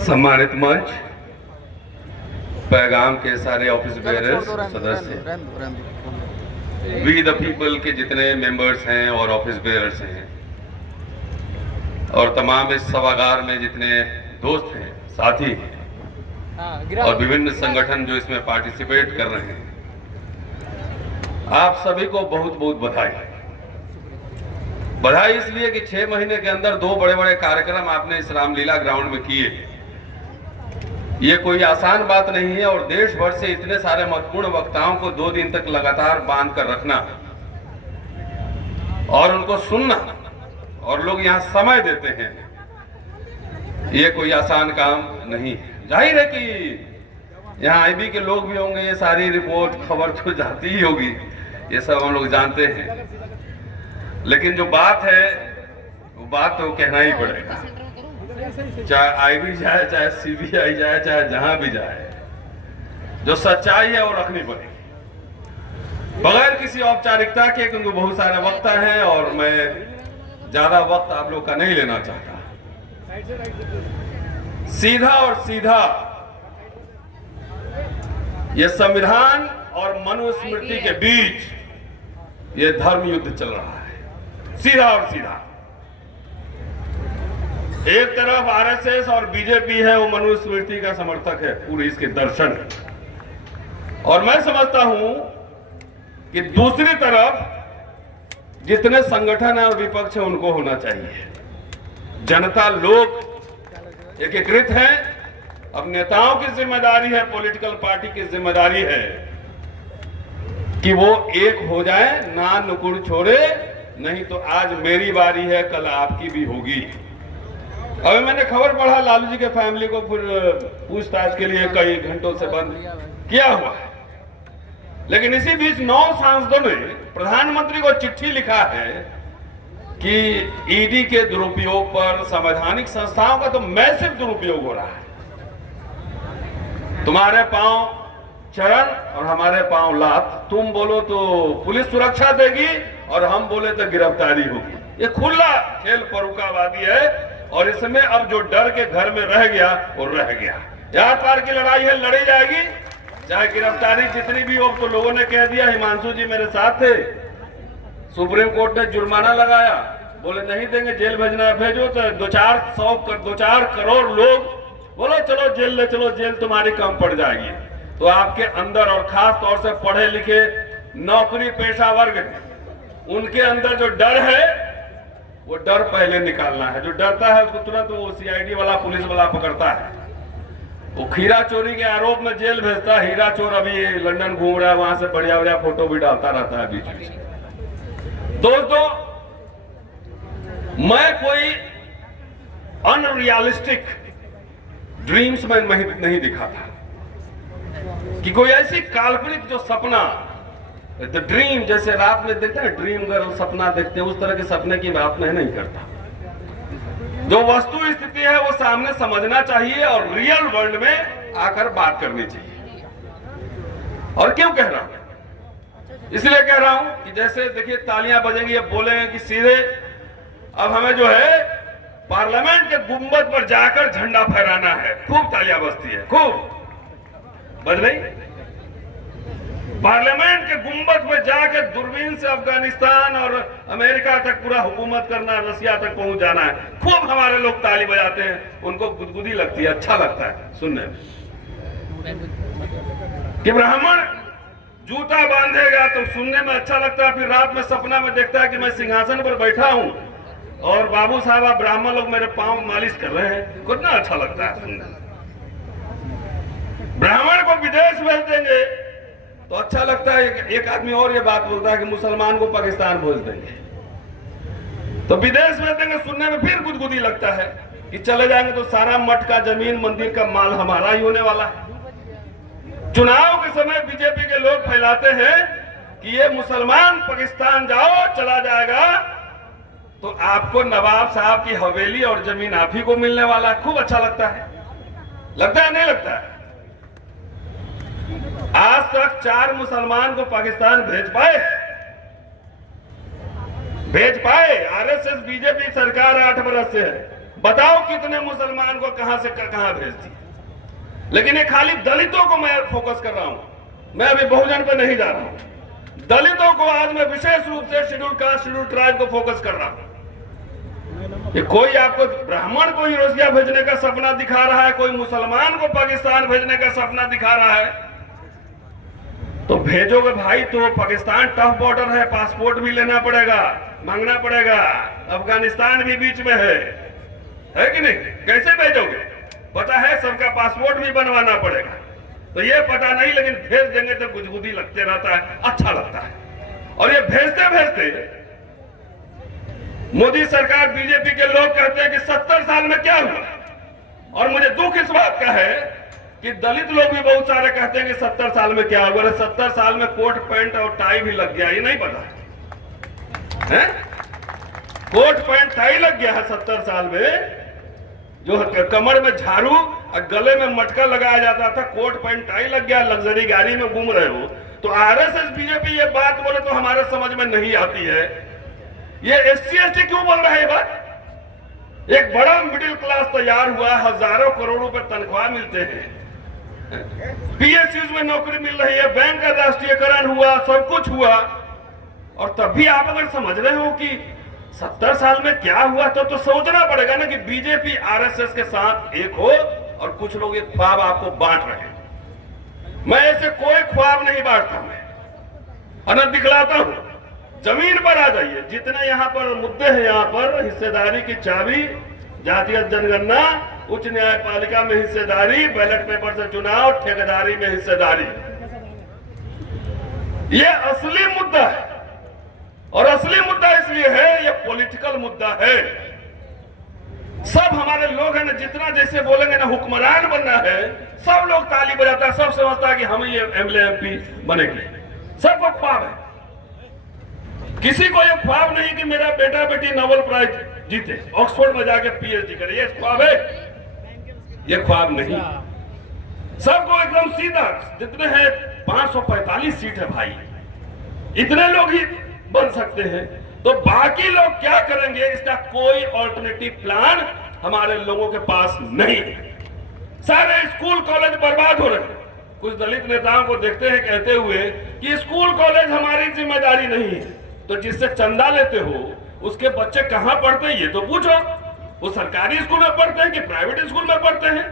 सम्मानित मंच, पैगाम के सारे ऑफिस बेयरर्स, सदस्य, वी द पीपल के जितने मेंबर्स हैं और ऑफिस बेयरर्स हैं और तमाम इस सभागार में जितने दोस्त हैं, साथी हैं और विभिन्न संगठन जो इसमें पार्टिसिपेट कर रहे हैं, आप सभी को बहुत बहुत बधाई। बधाई इसलिए कि 6 महीने के अंदर 2 बड़े बड़े कार्यक्रम आपने इस रामलीला ग्राउंड में किए। ये कोई आसान बात नहीं है और देश भर से इतने सारे महत्वपूर्ण वक्ताओं को 2 दिन तक लगातार बांध कर रखना और उनको सुनना और लोग यहाँ समय देते हैं, ये कोई आसान काम नहीं है। जाहिर है कि यहाँ आईबी के लोग भी होंगे, ये सारी रिपोर्ट खबर तो जाती ही होगी, ये सब हम लोग जानते हैं, लेकिन जो बात है वो बात तो कहना ही पड़ेगा। चाहे आईबी जाए, चाहे सीबीआई जाए, चाहे जहां भी जाए, जो सच्चाई है वो रखनी पड़ेगी बगैर किसी औपचारिकता के, क्योंकि बहुत सारे वक्ता हैं और मैं ज्यादा वक्त आप लोग का नहीं लेना चाहता। सीधा और सीधा ये संविधान और मनुस्मृति के बीच ये धर्म युद्ध चल रहा है, सीधा और सीधा। एक तरफ आरएसएस और बीजेपी है, वो मनुस्मृति का समर्थक है, पूरी इसके दर्शन है। और मैं समझता हूं कि दूसरी तरफ जितने संगठन है और विपक्ष है उनको होना चाहिए। जनता लोग एकीकृत है, अब नेताओं की जिम्मेदारी है, पॉलिटिकल पार्टी की जिम्मेदारी है कि वो एक हो जाए, ना नुकुड़ छोड़े, नहीं तो आज मेरी बारी है, कल आपकी भी होगी। अभी मैंने खबर पढ़ा लालू जी के फैमिली को फिर पूछताछ के लिए कई घंटों से बंद किया हुआ है, लेकिन इसी बीच 9 सांसदों ने प्रधानमंत्री को चिट्ठी लिखा है कि ईडी के दुरुपयोग पर संवैधानिक संस्थाओं का तो मैसिव दुरुपयोग हो रहा है। तुम्हारे पांव चरण और हमारे पांव लात, तुम बोलो तो पुलिस सुरक्षा देगी और हम बोले तो गिरफ्तारी होगी। ये खुला खेल फर्रुखाबादी है और इसमें अब जो डर के घर में रह गया वो रह गया। यहाँ पार की लड़ाई है, लड़ी जाएगी, चाहे गिरफ्तारी जितनी भी हो। तो लोगों ने कह दिया, हिमांशु जी मेरे साथ थे, सुप्रीम कोर्ट ने जुर्माना लगाया, बोले नहीं देंगे, जेल भेजना, भेजो। तो 2-4 करोड़ लोग बोलो चलो जेल ले चलो, जेल तुम्हारी कम पड़ जाएगी। तो आपके अंदर और खास तौर से पढ़े लिखे नौकरी पेशा वर्ग है, उनके अंदर जो डर है वो डर पहले निकालना है। जो डरता है उसको तुरंत वो सीआईडी वाला, पुलिस वाला पकड़ता है। वो खीरा चोरी के आरोप में जेल भेजता है। हीरा चोर अभी लंदन घूम रहा है, वहां से बढ़िया बढ़िया फोटो भी डालता रहता है बीच बीच। दोस्तों, मैं कोई अनरियलिस्टिक ड्रीम्स में नहीं दिखाता कि कोई ऐसी काल्पनिक जो सपना, द ड्रीम, जैसे रात में देखते हैं ड्रीम गर्ल सपना देखते हैं, उस तरह के सपने की बात मैं नहीं करता। जो वस्तु स्थिति है वो सामने समझना चाहिए और रियल वर्ल्ड में आकर बात करनी चाहिए। और क्यों कह रहा हूं? इसलिए कह रहा हूं कि जैसे देखिए तालियां बजेंगी, अब बोलेंगे कि सीधे अब हमें जो है पार्लियामेंट के गुंबद पर जाकर झंडा फहराना है। खूब तालियां बजती है, खूब बज रही। पार्लियामेंट के गुंबद पर जाकर दूरबीन से अफगानिस्तान और अमेरिका तक पूरा हुकूमत करना, रसिया तक पहुंच जाना है। खूब हमारे लोग ताली बजाते हैं, उनको गुदगुदी लगती है, अच्छा लगता है सुनने में कि ब्राह्मण जूता बांधेगा तो सुनने में अच्छा लगता है। फिर रात में सपना में देखता है कि मैं सिंहासन पर बैठा हूं और बाबू साहब ब्राह्मण लोग मेरे पांव मालिश कर रहे हैं, कितना अच्छा लगता है सुनने में। ब्राह्मण को विदेश भेज देंगे तो अच्छा लगता है। एक आदमी और ये बात बोलता है कि मुसलमान को पाकिस्तान भेज देंगे तो विदेश भेज देंगे, सुनने में फिर गुदगुदी लगता है कि चले जाएंगे तो सारा मठ का जमीन मंदिर का माल हमारा ही होने वाला है। चुनाव के समय बीजेपी के लोग फैलाते हैं कि ये मुसलमान पाकिस्तान जाओ, चला जाएगा तो आपको नवाब साहब की हवेली और जमीन आप ही को मिलने वाला है। खूब अच्छा लगता है नहीं लगता है? आज तक 4 मुसलमान को पाकिस्तान भेज पाए? आरएसएस बीजेपी सरकार 8 बरस से है, बताओ कितने मुसलमान को कहां से कहां भेज दिए। लेकिन ये खाली दलितों को मैं फोकस कर रहा हूं, मैं अभी बहुजन पे नहीं जा रहा हूं। दलितों को आज मैं विशेष रूप से शेड्यूल कास्ट शेड्यूल ट्राइब को फोकस कर रहा हूं। कि कोई आपको ब्राह्मण को यूरोसिया भेजने का सपना दिखा रहा है, कोई मुसलमान को पाकिस्तान भेजने का सपना दिखा रहा है, तो भेजोगे भाई तो पाकिस्तान टफ बॉर्डर है, पासपोर्ट भी लेना पड़ेगा, मांगना पड़ेगा, अफगानिस्तान भी बीच में है कि नहीं? कैसे भेजोगे? पता है सबका पासपोर्ट भी बनवाना पड़ेगा। तो ये पता नहीं, लेकिन भेज देंगे तो गुदगुदी लगते रहता है, अच्छा लगता है। और ये भेजते भेजते मोदी सरकार बीजेपी के लोग कहते हैं कि 70 साल में क्या हुआ। और मुझे दुख इस बात का है कि दलित लोग भी बहुत सारे कहते हैं कि 70 साल में क्या हुआ। 70 साल में कोट पैंट और टाई भी लग गया, ये नहीं पता है? कोट पैंट टाई लग गया है 70 साल में। जो कमर में झाड़ू और गले में मटका लगाया जाता था, कोट पैंट टाई लग गया, लग्जरी गाड़ी में घूम रहे हो। तो आरएसएस बीजेपी ये बात बोले तो हमारे समझ में नहीं आती है। ये SC/ST क्यों बोल रहा है ये बात? एक बड़ा मिडिल क्लास तैयार हुआ, हजारों करोड़ रुपए तनख्वाह मिलते हैं, PSUs में नौकरी मिल रही है, बैंक का राष्ट्रीयकरण हुआ, सब कुछ हुआ, और तब भी आप अगर समझ रहे हो कि 70 साल में क्या हुआ तो सोचना पड़ेगा ना कि बीजेपी आरएसएस के साथ एक हो और कुछ लोग एक ख्वाब आपको बांट रहे हैं। मैं ऐसे कोई ख्वाब नहीं बांटता, मैं अनंत दिखलाता हूं। जमीन पर आ जाइए, जितने यहाँ पर मुद्दे हैं, यहाँ पर हिस्सेदारी की चाबी, जातीय जनगणना, उच्च न्यायपालिका में हिस्सेदारी, बैलेट पेपर से चुनाव, ठेकेदारी में हिस्सेदारी, ये असली मुद्दा है। और असली मुद्दा इसलिए है, ये पॉलिटिकल मुद्दा है। सब हमारे लोग हैं ना, जितना जैसे बोलेंगे ना हुक्मरान बनना है, सब लोग ताली बजाता है, सब समझता है कि हम ये MLA MP बनेंगे। सबको ख्वाब है, किसी को ये ख्वाब नहीं कि मेरा बेटा बेटी नोबेल प्राइज जीते, ऑक्सफोर्ड में जाके PhD करे। ये ख्वाब है? ये ख्वाब नहीं। सबको एकदम सीधा, जितने हैं 545 सीट है भाई, इतने लोग ही बन सकते हैं। तो बाकी लोग क्या करेंगे, इसका कोई ऑल्टरनेटिव प्लान हमारे लोगों के पास नहीं है। सारे स्कूल कॉलेज बर्बाद हो रहे हैं। कुछ दलित नेताओं को देखते हैं कहते हुए कि स्कूल कॉलेज हमारी जिम्मेदारी नहीं है। तो जिससे चंदा लेते हो उसके बच्चे कहां पढ़ते हैं ये तो पूछो। वो सरकारी स्कूल में पढ़ते हैं कि प्राइवेट स्कूल में पढ़ते हैं?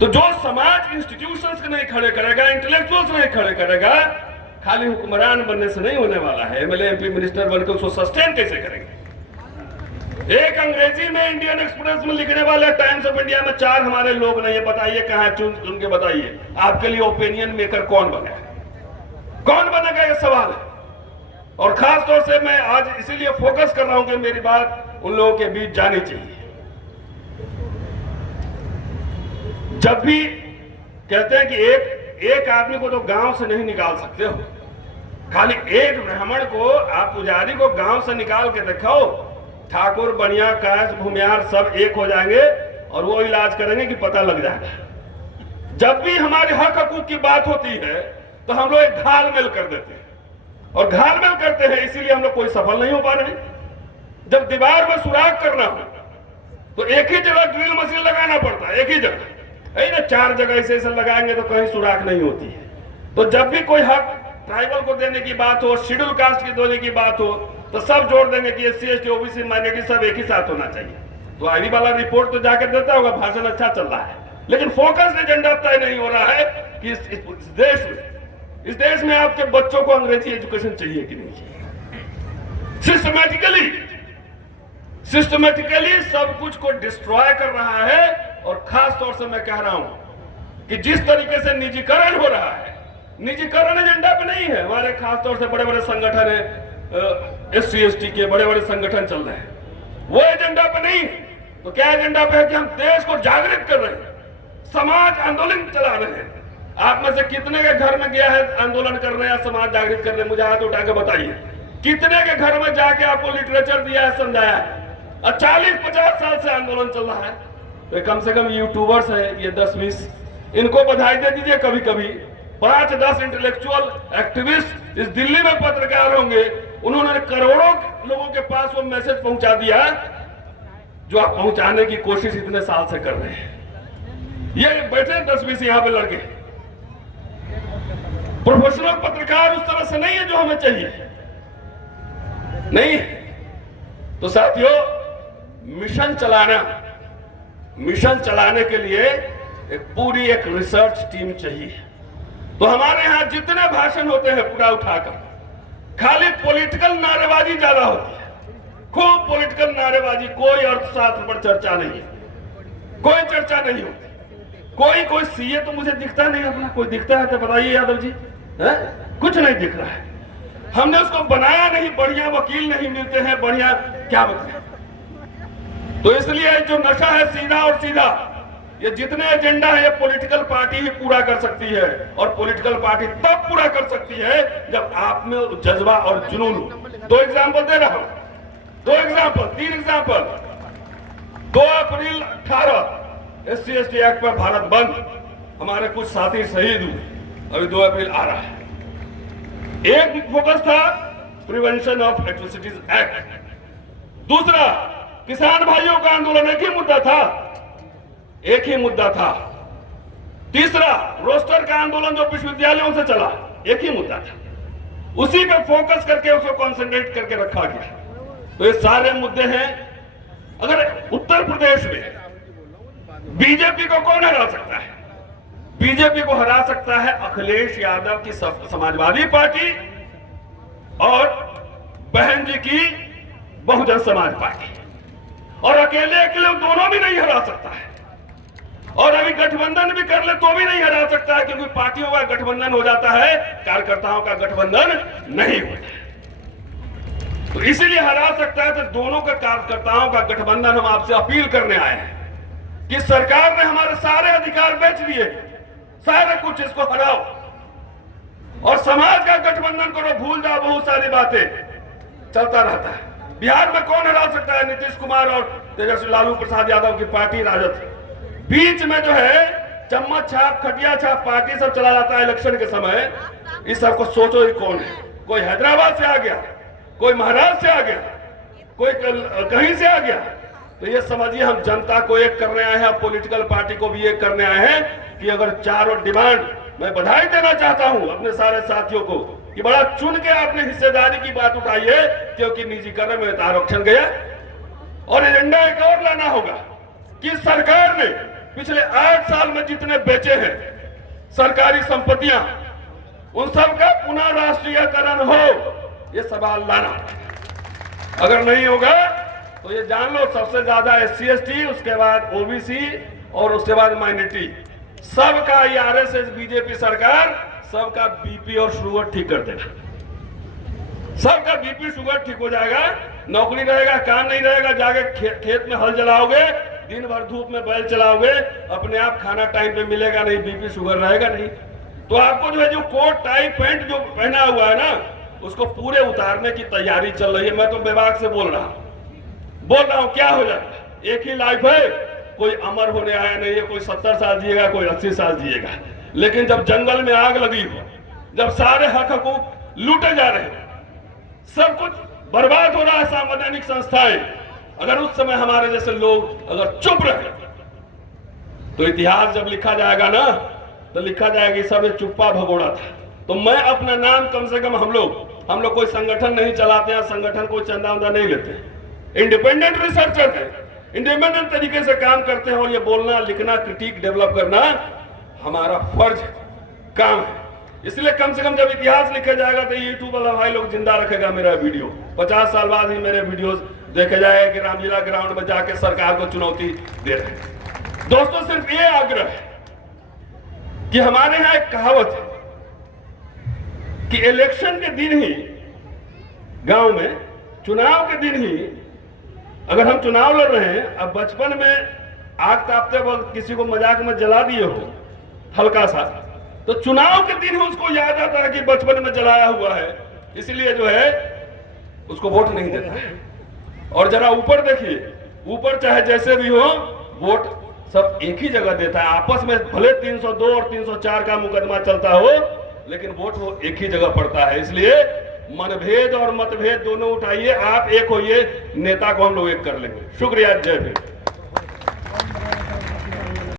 तो जो समाज इंस्टीट्यूशंस नहीं खड़े करेगा, इंटेलेक्चुअल्स नहीं खड़े करेगा, खाली हुक्मरान बनने से नहीं होने वाला है। MLA MP मिनिस्टर बनकर उसको सस्टेन कैसे करेंगे? एक अंग्रेजी में इंडियन एक्सप्रेस में लिखने वाले टाइम्स ऑफ इंडिया में 4 हमारे लोग नहीं है। बताइए कहां चुन के बताइए, आपके लिए ओपिनियन मेकर कौन बना है, कौन बनेगा, ये सवाल है। और खास तौर से मैं आज इसीलिए फोकस कर रहा हूं कि मेरी बात उन लोगों के बीच जानी चाहिए। जब भी कहते हैं कि एक आदमी को तो गांव से नहीं निकाल सकते हो, खाली एक ब्राह्मण को, आप पुजारी को गांव से निकाल के देखो, ठाकुर बनिया काश भूमियार सब एक हो जाएंगे और वो इलाज करेंगे कि पता लग जाएगा। जब भी हमारे हक हकूक की बात होती है तो हम लोग एक घालमेल कर देते हैं, और घालमेल करते हैं इसीलिए हम लोग कोई सफल नहीं हो पा रहे। जब दीवार में सुराख करना हो तो एक ही जगह ड्रिल मशीन लगाना पड़ता है, एक ही जगह है ना। 4 जगह ऐसे लगाएंगे तो कहीं सुराख नहीं होती है। तो जब भी कोई हक ट्राइबल को देने की बात हो, शेड्यूल कास्ट की देने की बात हो, तो सब जोड़ देंगे कि SC/ST OBC माइनॉरिटी सब एक ही साथ होना चाहिए। तो आईडी वाला रिपोर्ट तो जाकर देता होगा, भाषण अच्छा चल रहा है, लेकिन फोकस एजेंडा तय नहीं हो रहा है कि इस देश में आपके बच्चों को अंग्रेजी एजुकेशन चाहिए कि नहीं चाहिए। सिस्टमेटिकली सब कुछ को डिस्ट्रॉय कर रहा है। और खास तौर से मैं कह रहा हूं कि जिस तरीके से निजीकरण हो रहा है, निजीकरण एजेंडा पे नहीं है। हमारे खास तौर से बड़े बड़े संगठन है, SC/ST के बड़े बड़े संगठन चल रहे हैं, वो एजेंडा पे नहीं है। तो क्या एजेंडा पे है कि हम देश को जागृत कर रहे हैं, समाज आंदोलन चला रहे हैं। आप में से कितने के घर में गया है आंदोलन करने या समाज जागृत करने? मुझे हाथ उठा के बताइए, कितने के घर में जाके आपको लिटरेचर दिया है, समझाया है? और 40-50 साल से आंदोलन चल रहा है। तो कम से कम यूट्यूबर्स है ये 10-20, इनको बधाई दे दीजिए। कभी कभी 5-10 इंटेलेक्चुअल एक्टिविस्ट इस दिल्ली में पत्रकार होंगे, उन्होंने करोड़ों लोगों के पास वो मैसेज पहुंचा दिया जो आप पहुंचाने की कोशिश इतने साल से कर रहे हैं। ये बैठे 10-20 यहां पे लड़के, प्रोफेशनल पत्रकार उस तरह से नहीं है जो हमें चाहिए, नहीं है। तो साथियों, मिशन चलाने के लिए एक रिसर्च टीम चाहिए। तो हमारे यहां जितने भाषण होते हैं पूरा उठाकर, खाली पॉलिटिकल नारेबाजी ज्यादा होती है, खूब पॉलिटिकल नारेबाजी, कोई अर्थशास्त्र पर चर्चा नहीं है, कोई चर्चा नहीं होती। कोई सीए तो मुझे दिखता नहीं अपना, कोई दिखता है तो बताइए यादव जी, है? कुछ नहीं दिख रहा है। हमने उसको बनाया नहीं, बढ़िया वकील नहीं मिलते हैं, बढ़िया क्या बताएं। तो इसलिए जो नशा है सीधा और सीधा, ये जितने एजेंडा है ये पॉलिटिकल पार्टी ही पूरा कर सकती है, और पॉलिटिकल पार्टी तब पूरा कर सकती है जब आप में जज्बा और जुनून हो। 2 एग्जाम्पल दे रहा हूं, 3 एग्जाम्पल। 2 अप्रैल 18 SC/ST एक्ट पर भारत बंद, हमारे कुछ साथी शहीद हुए, अभी 2 अप्रैल आ रहा है। एक फोकस था प्रिवेंशन ऑफ एट्रोसिटीज एक्ट, दूसरा किसान भाइयों का आंदोलन, एक ही मुद्दा था। तीसरा रोस्टर का आंदोलन जो विश्वविद्यालयों से चला, एक ही मुद्दा था, उसी पे फोकस करके उसको कंसंट्रेट करके रखा गया। तो ये सारे मुद्दे हैं। अगर उत्तर प्रदेश में बीजेपी को कौन हरा सकता है? बीजेपी को हरा सकता है अखिलेश यादव की समाजवादी पार्टी और बहन जी की बहुजन समाज पार्टी, और अकेले दोनों भी नहीं हरा सकता है। और अभी गठबंधन भी कर ले तो भी नहीं हरा सकता है, क्योंकि पार्टियों का गठबंधन हो जाता है, कार्यकर्ताओं का गठबंधन नहीं होता है। तो इसीलिए हरा सकता है। तो दोनों के कार्यकर्ताओं का गठबंधन हम आपसे अपील करने आए हैं कि सरकार ने हमारे सारे अधिकार बेच दिए, सारे कुछ, इसको हराओ और समाज का गठबंधन करो, भूल जाओ बहुत सारी बातें, चलता रहता है। बिहार में कौन हरा सकता है? नीतीश कुमार और तेजस्वी लालू प्रसाद यादव की पार्टी राजद। बीच में जो है चम्मच छाप, खटिया छाप पार्टी सब चला जाता है इलेक्शन के समय। इस सबको सोचो ही कौन है? कोई हैदराबाद से आ गया, कोई महाराष्ट्र से आ गया, कोई कहीं से आ गया। तो ये समझिए हम जनता को एक करने आए हैं, पॉलिटिकल पार्टी को भी एक करने आए हैं कि अगर चारों डिमांड, मैं बधाई देना चाहता हूं अपने सारे साथियों को कि बड़ा चुन के आपने हिस्सेदारी की बात उठाई है, क्योंकि निजीकरण में आरक्षण गया। और एजेंडा एक और लाना होगा कि सरकार ने पिछले 8 साल में जितने बेचे हैं सरकारी संपत्तियां, उन सब का पुनः राष्ट्रीयकरण हो, ये सवाल लाना। अगर नहीं होगा तो ये जान लो सबसे ज्यादा SC/ST, उसके बाद OBC और उसके बाद माइनॉरिटी, सबका ये RSS बीजेपी सरकार सबका BP और शुगर ठीक कर देगा। सबका BP शुगर ठीक हो जाएगा, नौकरी रहेगा, काम नहीं रहेगा, जाके खेत में हल चलाओगे, दिन भर धूप में बैल चलाओगे, अपने आप खाना टाइम पे मिलेगा नहीं, BP शुगर रहेगा नहीं। तो आपको जो है जो कोट टाई पैंट जो पहना हुआ है ना, उसको पूरे उतारने की तैयारी चल रही है। मैं तो विभाग से बोल रहा हूँ क्या हो जाएगा? एक ही लाइफ है, कोई अमर होने आया नहीं है, कोई 70 साल जिएगा, कोई 80 साल जिएगा। लेकिन जब जंगल में आग लगी हो, जब सारे हक हकूक लूटे जा रहे हैं, सब कुछ बर्बाद हो रहा है, संवैधानिक संस्थाएं, अगर उस समय हमारे जैसे लोग अगर चुप रहे तो इतिहास जब लिखा जाएगा ना, तो लिखा जाएगा कि सब चुप्पा भगोड़ा था। तो मैं अपना नाम कम से कम, हम लोग कोई संगठन नहीं चलाते हैं, संगठन को चंदा उंदा नहीं लेते, इंडिपेंडेंट रिसर्चर है, इंडिपेंडेंट तरीके से काम करते हैं। और ये बोलना, लिखना, क्रिटिक डेवलप करना हमारा फर्ज काम है। इसलिए कम से कम जब इतिहास लिखा जाएगा तो यूट्यूब वाला भाई लोग जिंदा रखेगा मेरा वीडियो। 50 साल बाद ही मेरे वीडियोस देखे जाएगा कि रामलीला ग्राउंड में जाके सरकार को चुनौती दे रहे हैं। दोस्तों, सिर्फ ये आग्रह है कि हमारे यहां एक कहावत है कि इलेक्शन के दिन ही, गांव में चुनाव के दिन ही, अगर हम चुनाव लड़ रहे हैं, अब बचपन में आग तापते वक्त किसी को मजाक में जला दिए हो हल्का सा, तो चुनाव के दिन उसको याद आता है कि बचपन में जलाया हुआ है, इसलिए जो है उसको वोट नहीं देता है। और जरा ऊपर देखिए, ऊपर चाहे जैसे भी हो, वोट सब एक ही जगह देता है। आपस में भले 302 और 304 का मुकदमा चलता हो, लेकिन वोट वो एक ही जगह पड़ता है। इसलिए मनभेद और मतभेद दोनों उठाइए, आप एक होइए, नेता को हम लोग एक कर लेंगे। शुक्रिया, जय भीम।